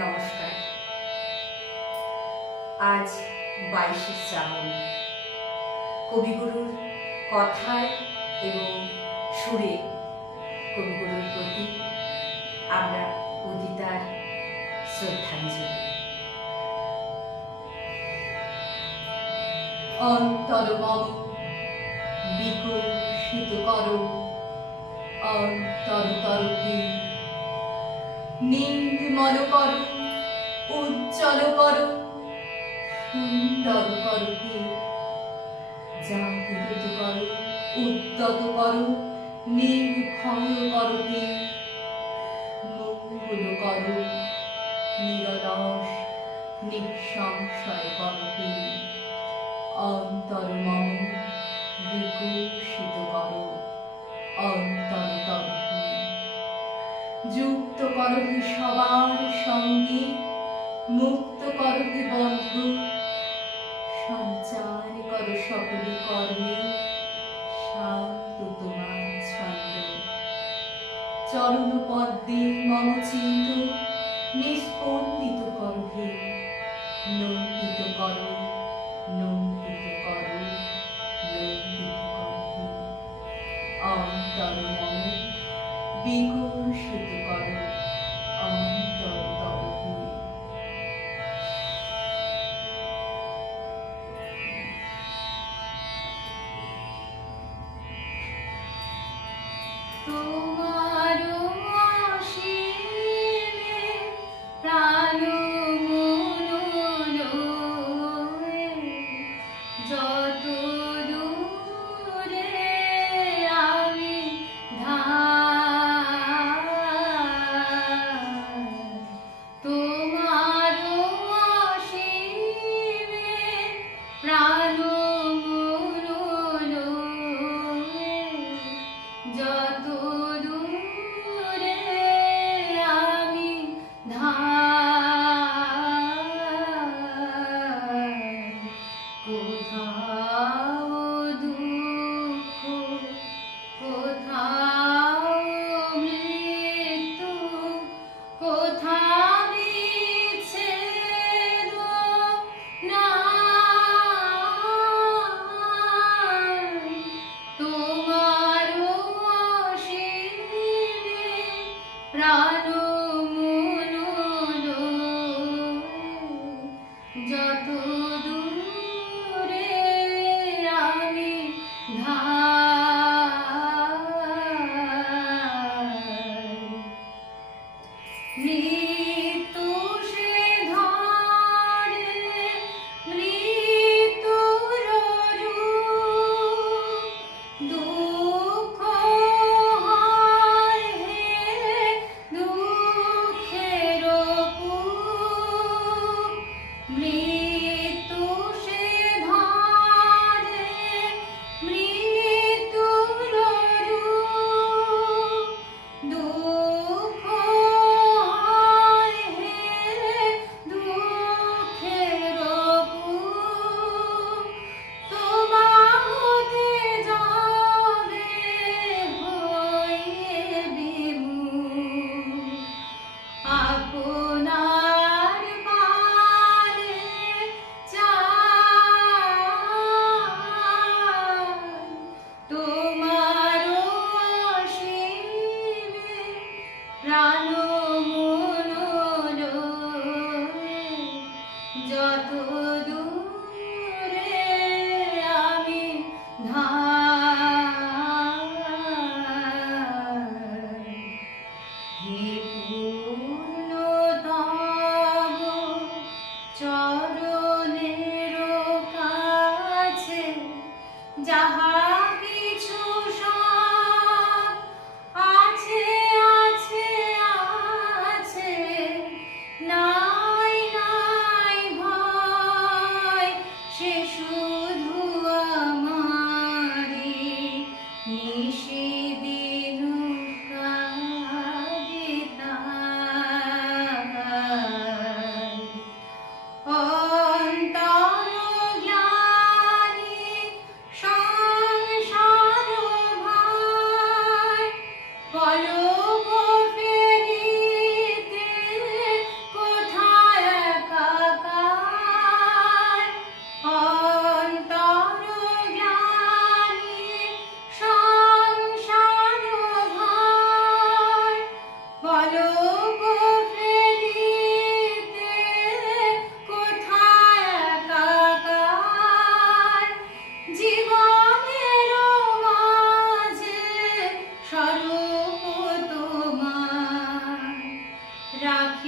নমস্কার। আজ 22শে শ্রাবণ। কবিগুরুর কথায় এবং সুরে কবিগুরুর প্রতি আমরা উদিতার শ্রদ্ধাঞ্জলি। অন্তর মম বিকশিত করো, অন্তর তরকে নির্মল করো, উজ্জ্বল করো, সুন্দর করো, জাগৃত করো, উদ্যত করো, নির্ভয় করো, মঙ্গল করো, নিরলস নিঃসংশয় করো। অন্তর মম বিকশিত করো, অন্তর তরকে যুক্ত করো সবার সঙ্গে, মুক্ত করো বন্ধু, সঞ্চার করো সকল কর্মে, শান্ত তোমার ছন্দ। চরণ পদ্মে মম চিন্ত নিস্পন্দিত করো, নন্দিত করো, নন্দিত করো, নন্দিত করো। অন্তর মম বিকশিত করো, অন্তর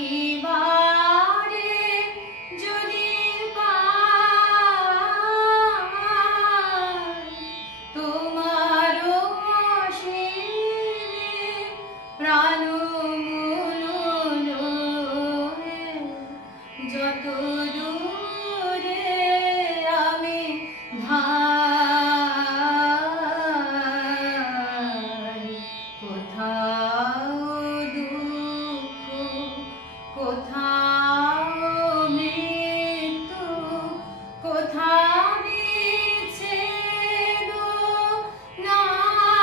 দেখিবারে যদি পাই তোমারও অসীম প্রাণ যত দূরে আমি ধাই কোথাও দুঃখ কোথাও মৃত্যু কোথাও বিচ্ছেদ নাই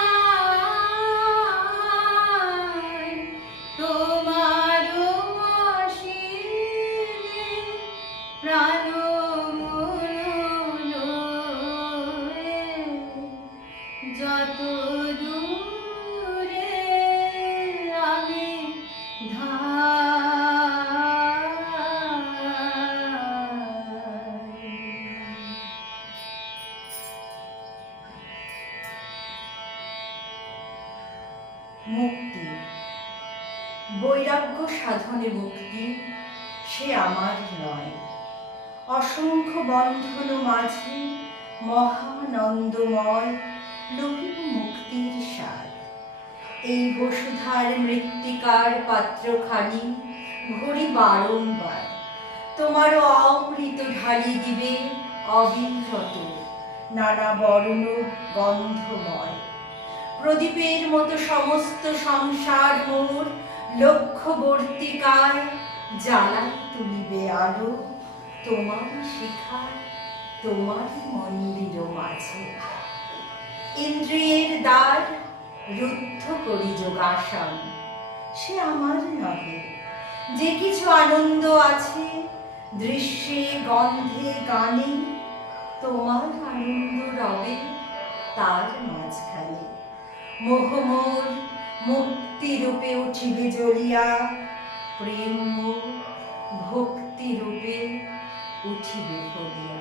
তোমার অসীম প্রাণ যত দূরে আমি ধাই। মুক্তি, বৈরাগ্য সাধনে মুক্তি সে আমার নয়। অসংখ্য বন্ধন মাঝে মহানন্দময় লভিব মুক্তির স্বাদ। এই বসুধার মৃত্তিকার পাত্রখানি ভরি বারংবার তোমারও অমৃত ঢালি দিবে অবিরত নানা বর্ণ গন্ধময়। প্রদীপের মতো সমস্ত সংসার মোর লক্ষ্যবর্তিকায় জ্বালাই তুলিবে আলো তোমার শিখায় তোমার মন্দির মাঝে। ইন্দ্রিয়ের দ্বার রুদ্ধ করি যোগাসন সে আমার নহে। যে কিছু আনন্দ আছে দৃশ্যে গন্ধে গানে তোমার আনন্দ রবে তার মাঝখানে। মোহমোর মুক্তি রূপে উঠিবে জ্বলিয়া প্রেম ভক্তি রূপে উঠিবে ফলিয়া।